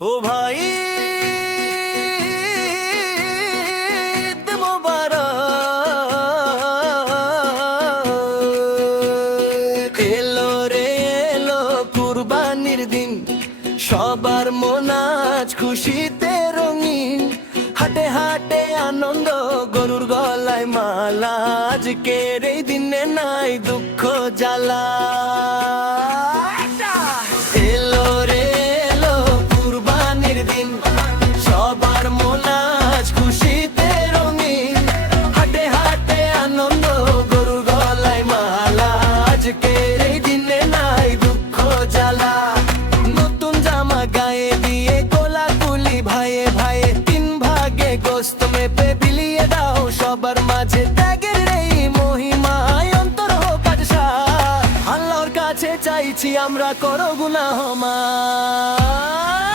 ও ভাই ঈদ মোবারক। এলো রে এলো কুরবানির দিন, সবার মন আজ খুশিতে রঙিন। হাটে হাটে আনন্দ, গরুর গলায় মালা, আজকের এই দিনে নাই দুঃখ জ্বালা। এলো রে এলো কুরবানির দিন, সবার মন আজ খুশিতে রঙিন। হাটে হাটে আনন্দ, গরুর গলায় মালা, আজকের এই দিনে নাই দুঃখ জ্বালা। নতুন জামা গায়ে দিয়ে কোলাকুলি ভাইয়ে ভাইয়ে, তিন ভাগে গোস্ত মেপে বিলিয়ে দাও সবার মাঝে। ত্যাগের এই মহিমায় অন্তর হোক আজ সাত, আল্লাহর কাছে চাইছি আমরা করো গুনাহ মাফ।